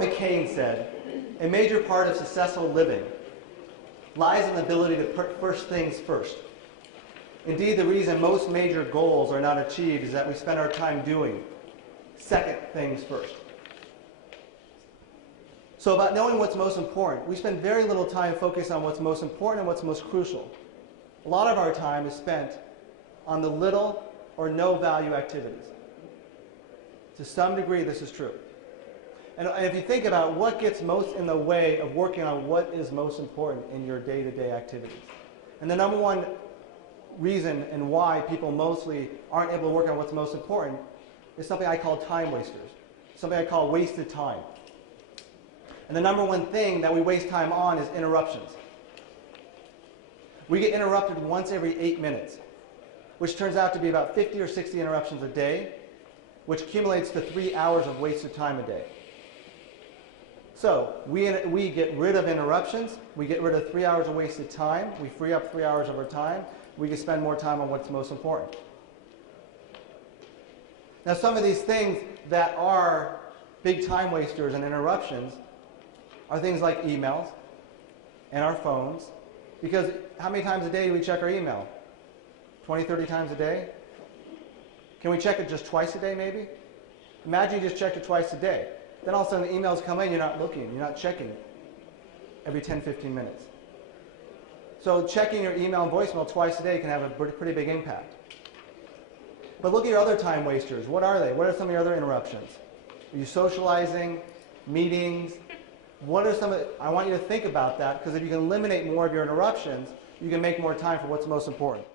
McCain said, a major part of successful living lies in the ability to put first things first. Indeed, the reason most major goals are not achieved is that we spend our time doing second things first. So about knowing what's most important, we spend very little time focused on what's most important and what's most crucial. A lot of our time is spent on the little or no value activities. To some degree, this is true. And if you think about what gets most in the way of working on what is most important in your day-to-day activities, and the number one reason and why people mostly aren't able to work on what's most important is something I call time wasters, something I call wasted time. And the number one thing that we waste time on is interruptions. We get interrupted once every 8 minutes, which turns out to be about 50 or 60 interruptions a day, which accumulates to 3 hours of wasted time a day. So we get rid of interruptions, we get rid of 3 hours of wasted time, we free up 3 hours of our time, we can spend more time on what's most important. Now some of these things that are big time wasters and interruptions are things like emails and our phones, because how many times a day do we check our email? 20, 30 times a day? Can we check it just twice a day maybe? Imagine you just checked it twice a day. Then all of a sudden the emails come in, you're not looking, you're not checking it every 10, 15 minutes. So checking your email and voicemail twice a day can have a pretty big impact. But look at your other time wasters. What are they? What are some of your other interruptions? Are you socializing, meetings? What are some of, I want you to think about that, because if you can eliminate more of your interruptions, you can make more time for what's most important.